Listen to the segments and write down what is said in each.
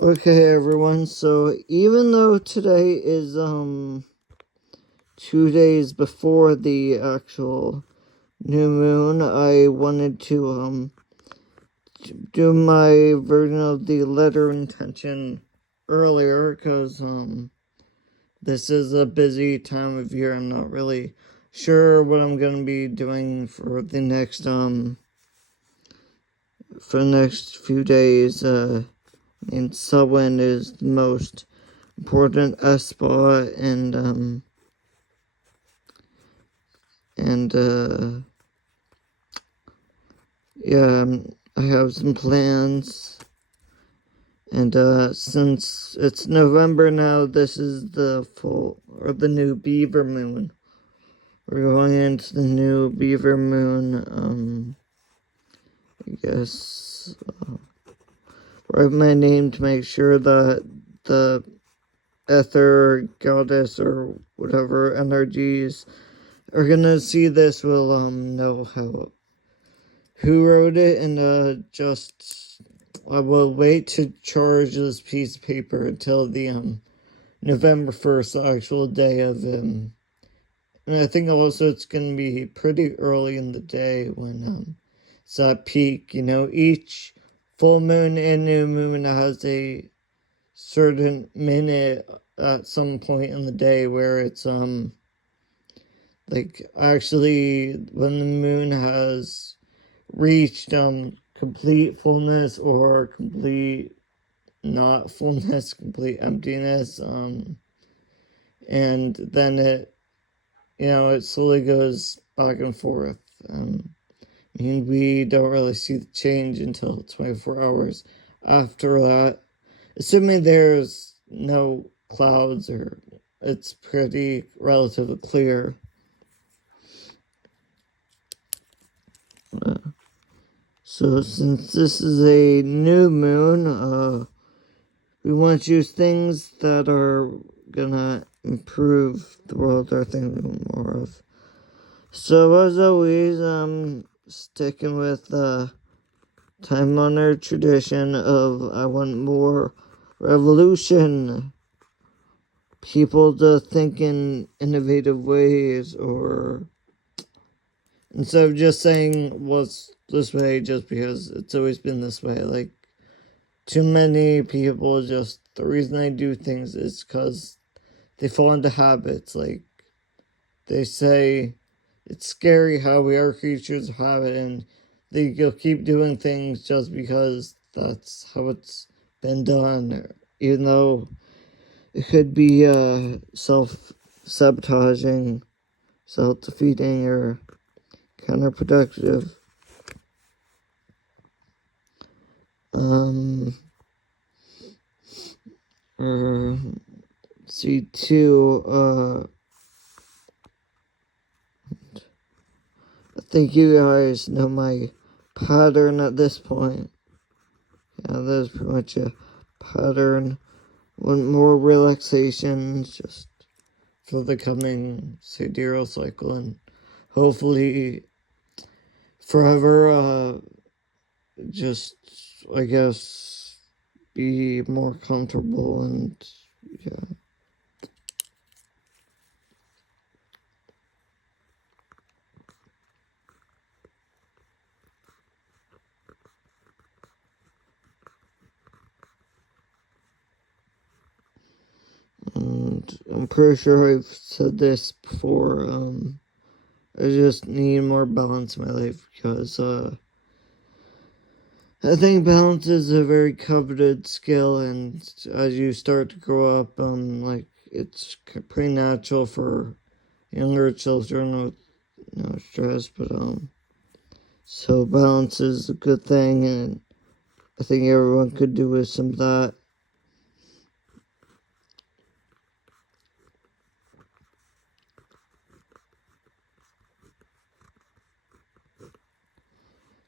Okay, everyone, so even though today is 2 days before the actual new moon, I wanted to do my version of the letter intention earlier, because this is a busy time of year. I'm not really sure what I'm gonna be doing for the next few days. And Selwyn is the most important spot, and yeah, I have some plans. And since it's November now, this is the new Beaver moon. We're going into the new Beaver moon. I guess write my name to make sure that the ether, goddess, or whatever energies are gonna see this will know who wrote it, and just I will wait to charge this piece of paper until the November 1st, the actual day of and I think also it's gonna be pretty early in the day when it's at peak. Each full moon and new moon has a certain minute at some point in the day where it's like actually when the moon has reached complete fullness or complete not fullness, complete emptiness, and then it slowly goes back and forth. We don't really see the change until 24 hours after that, assuming there's no clouds or it's pretty relatively clear. So since this is a new moon, we want to use things that are gonna improve the world or thinking more of. So as always, sticking with the time-honored tradition of I want more revolution, people to think in innovative ways, or instead of just saying, well, it's this way just because it's always been this way. Like, too many people the reason they do things is because they fall into habits. Like, they say, it's scary how we are creatures of habit, and they'll keep doing things just because that's how it's been done, even though it could be self-sabotaging, self-defeating, or counterproductive. C2, I think you guys know my pattern at this point. Yeah, that's pretty much a pattern. Want more relaxation just for the coming sidereal cycle, and hopefully forever, just, I guess, be more comfortable and, yeah. And I'm pretty sure I've said this before, I just need more balance in my life because, I think balance is a very coveted skill, and as you start to grow up, it's pretty natural for younger children with no stress, but, so balance is a good thing, and I think everyone could do with some of that.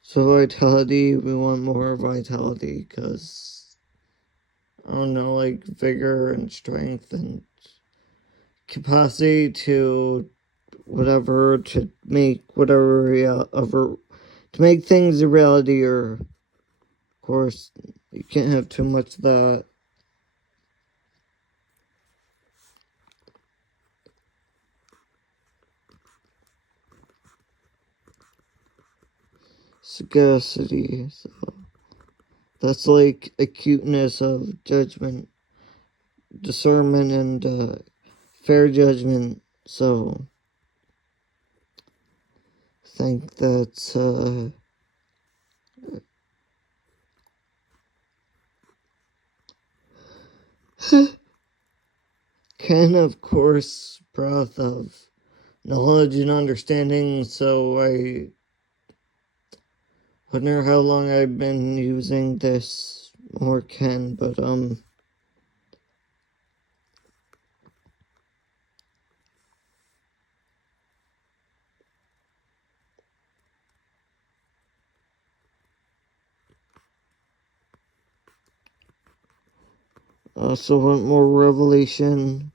So vitality, we want more vitality, because, I don't know, like vigor and strength and capacity to make to make things a reality, or, of course, you can't have too much of that. sagacity. So that's like acuteness of judgment, discernment, and fair judgment. So I think that's kind of course breadth of knowledge and understanding. So I wonder how long I've been using this or can, but also want more revelation.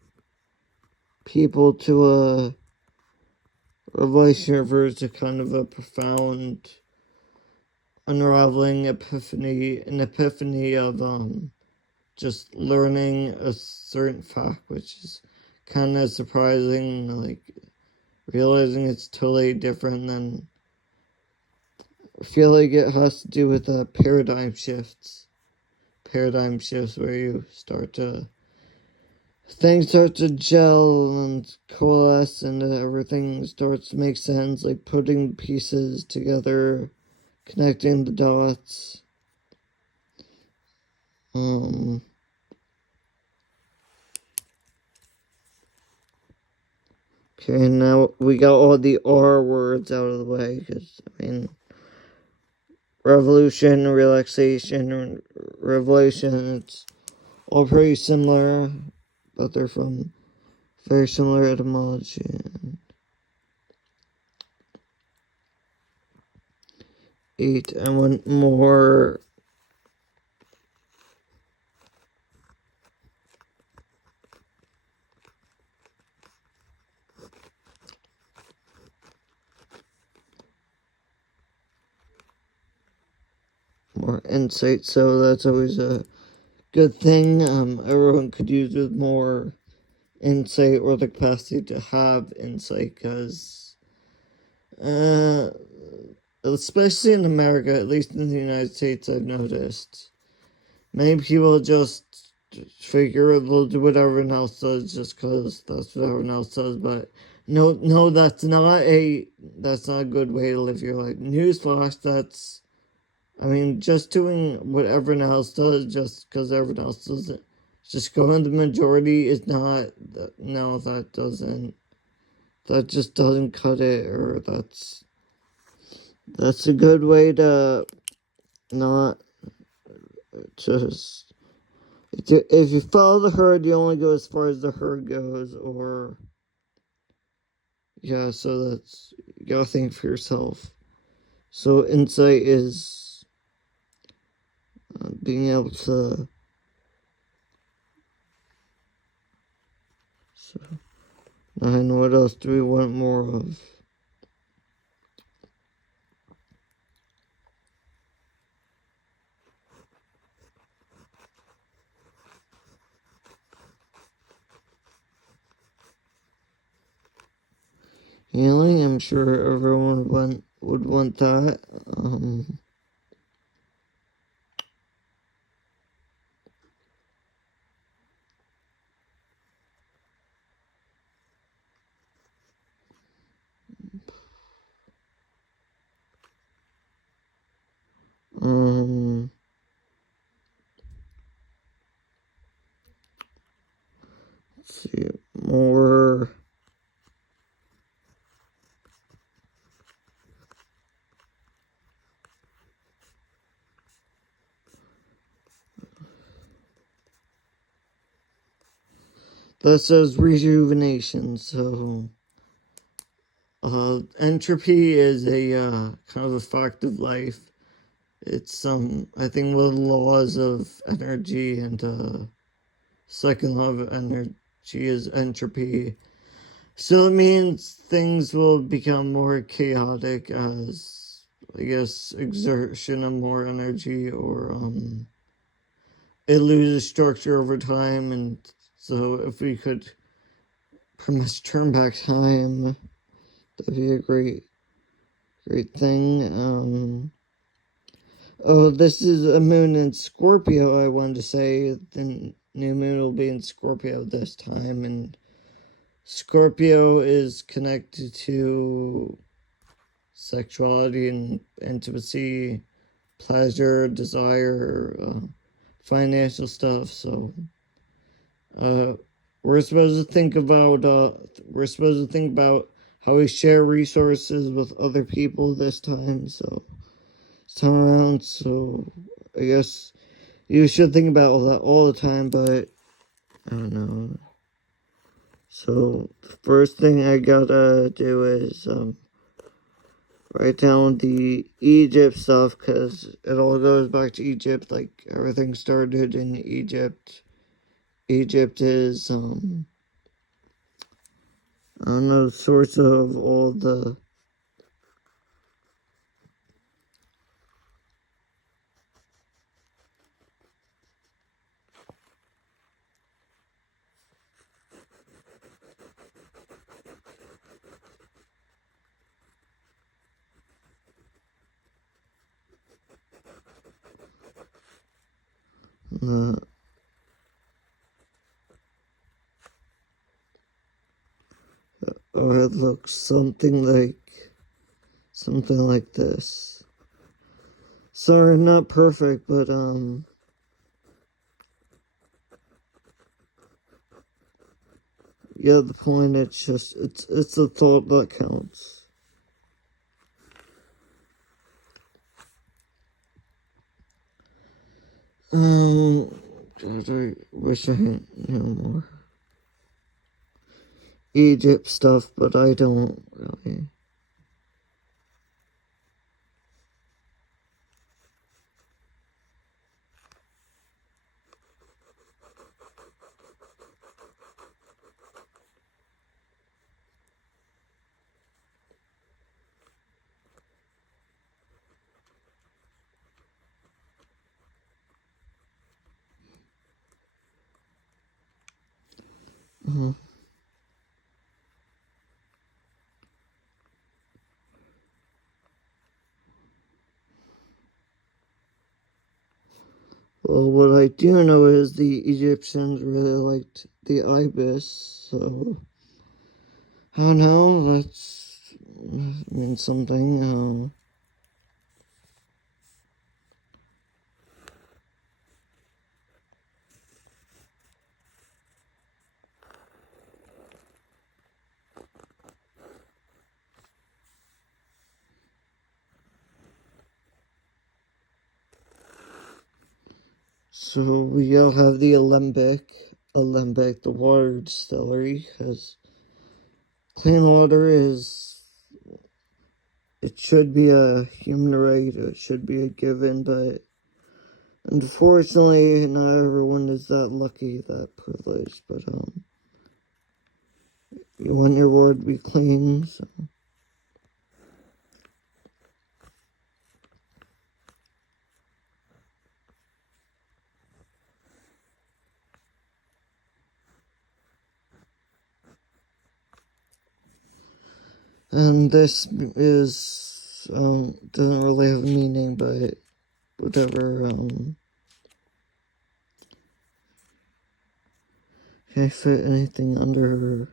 People to revelation refers to kind of a profound unraveling an epiphany of just learning a certain fact, which is kind of surprising, like realizing it's totally different than. I feel like it has to do with paradigm shifts. Paradigm shifts where you start to. Things start to gel and coalesce, and everything starts to make sense, like putting pieces together, connecting the dots. Okay, now we got all the R words out of the way, because, I mean, revolution, relaxation, revelation, it's all pretty similar, but they're from very similar etymology. 8, I want more insight, so that's always a good thing. Everyone could use with more insight or the capacity to have insight, because especially in America, at least in the United States, I've noticed many people just figure they'll do what everyone else does just because that's what everyone else does. But no, that's not a good way to live your life. Newsflash, that's, I mean, just doing what everyone else does just because everyone else does it. Just going the majority is not, no, that just doesn't cut it, or that's a good way to not just, if you follow the herd, you only go as far as the herd goes, or, yeah, so that's, you gotta think for yourself. So insight is being able to, so, and what else do we want more of? Healing, I'm sure everyone would want that. Let's see, more. That says rejuvenation, so entropy is a kind of a fact of life. It's I think one of the laws of energy, and second law of energy is entropy. So it means things will become more chaotic as, I guess, exertion of more energy, or it loses structure over time. And so if we could pretty much turn back time, that'd be a great thing. Oh, this is a moon in Scorpio, I wanted to say. The new moon will be in Scorpio this time, and Scorpio is connected to sexuality and intimacy, pleasure, desire, financial stuff. So, uh, we're supposed to think about how we share resources with other people this time. So, this time around. So, I guess you should think about all that all the time, but I don't know. So, the first thing I gotta do is write down the Egypt stuff, because it all goes back to Egypt. Like, everything started in Egypt. Egypt is, I don't know, the source of all the, the or it looks something like this. Sorry, not perfect, but, yeah, the point, it's the thought that counts. God, I wish I had, more Egypt stuff, but I don't really. Well, what I do know is the Egyptians really liked the ibis, so I don't know. That's means something. So we all have the Alembic, the water distillery, because clean water it should be a human right, it should be a given, but unfortunately, not everyone is that lucky, that privileged. But you want your water to be clean, so. And this is doesn't really have a meaning, but whatever. Can I fit anything under?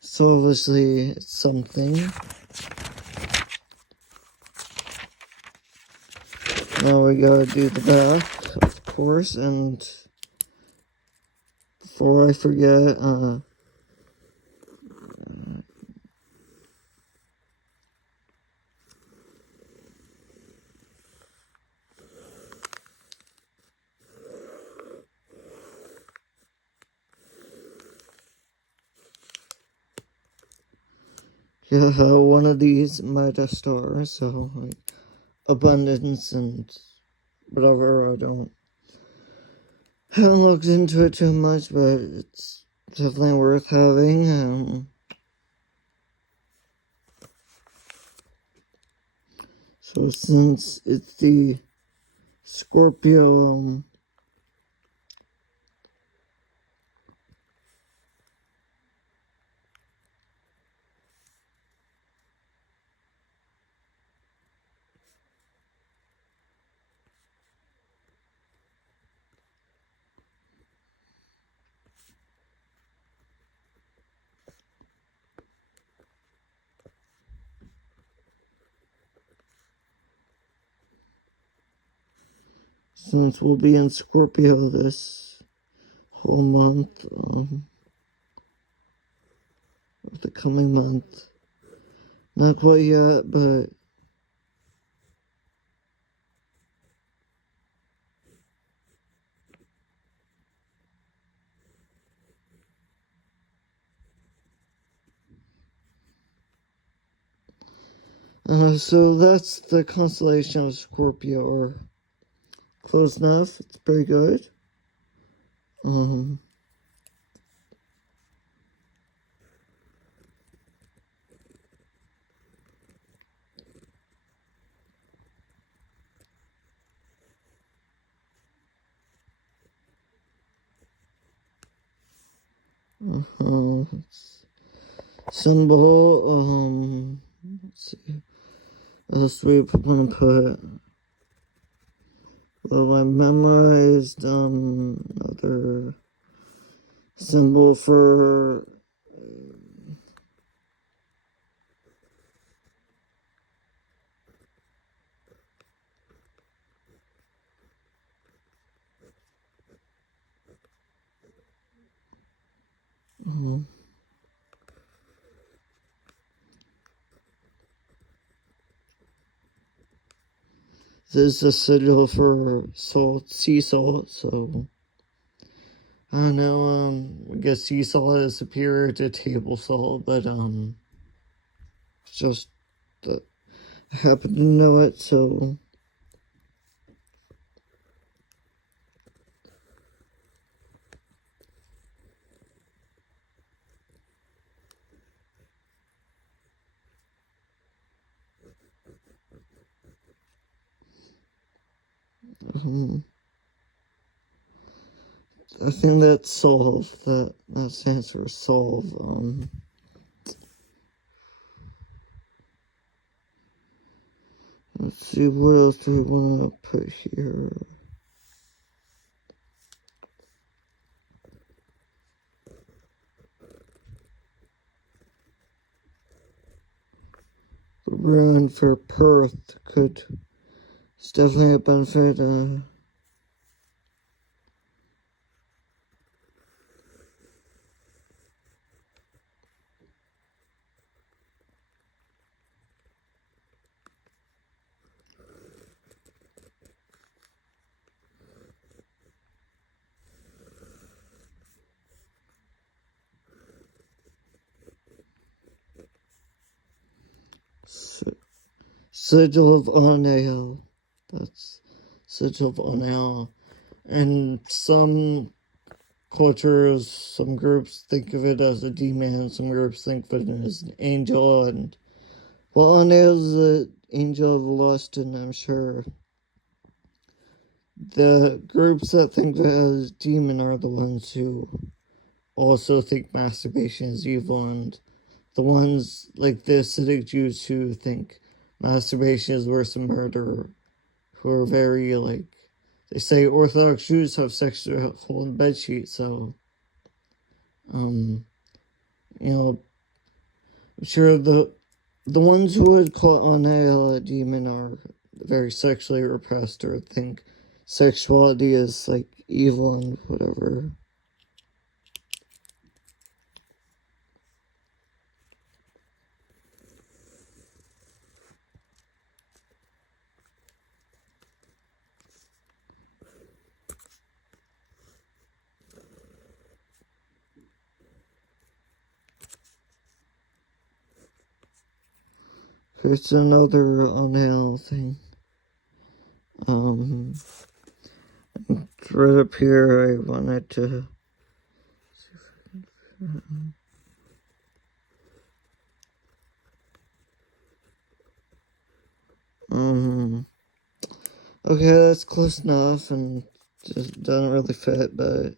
So obviously it's something. Now we gotta do the back, of course, and before I forget, yeah, one of these Meta stars, so like abundance and whatever. I haven't looked into it too much, but it's definitely worth having. So since it's the Scorpio, since we'll be in Scorpio this whole month, of the coming month. Not quite yet, but so that's the constellation of Scorpio, or close enough. It's pretty good. Um, symbol, let's see. What else do we want to put? Well, I memorized, another symbol for, this is a sigil for salt, sea salt, so I don't know, I guess sea salt is superior to table salt, but, just that I happen to know it, so, I think that's solve, that stands for solve, let's see, what else do we want to put here? The rune for Perth it's definitely a benefit, sigil of Onale. That's sigil of Onale. And some cultures, some groups think of it as a demon, some groups think of it as an angel, and well, Onale is the angel of lust, and I'm sure the groups that think of it as demon are the ones who also think masturbation is evil, and the ones like the Hasidic Jews who think masturbation is worse than murder, who are very, like, they say Orthodox Jews have sex to hold in bedsheets, so, you know, I'm sure the ones who would call Anael a demon are very sexually repressed, or think sexuality is, like, evil and whatever. Here's another Anael thing. Right up here, I wanted to Okay, that's close enough, and just doesn't really fit, but,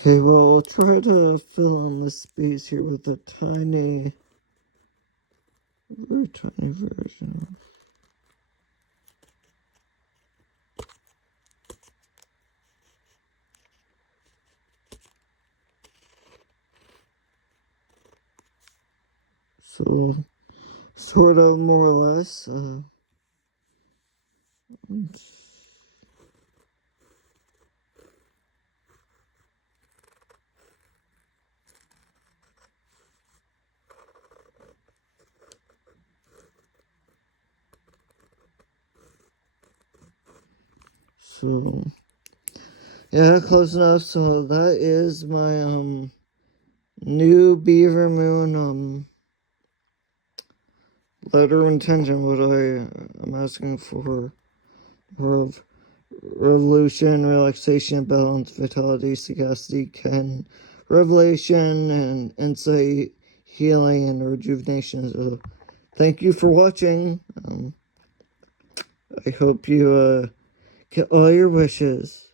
okay, well, I'll try to fill in this space here with a tiny, very tiny version. So, sort of, more or less, so, yeah, close enough. So that is my, new Beaver Moon, letter of intention, what I'm asking for of revolution, relaxation, balance, vitality, sagacity, ken, revelation, and insight, healing, and rejuvenation. So thank you for watching. I hope you get all your wishes.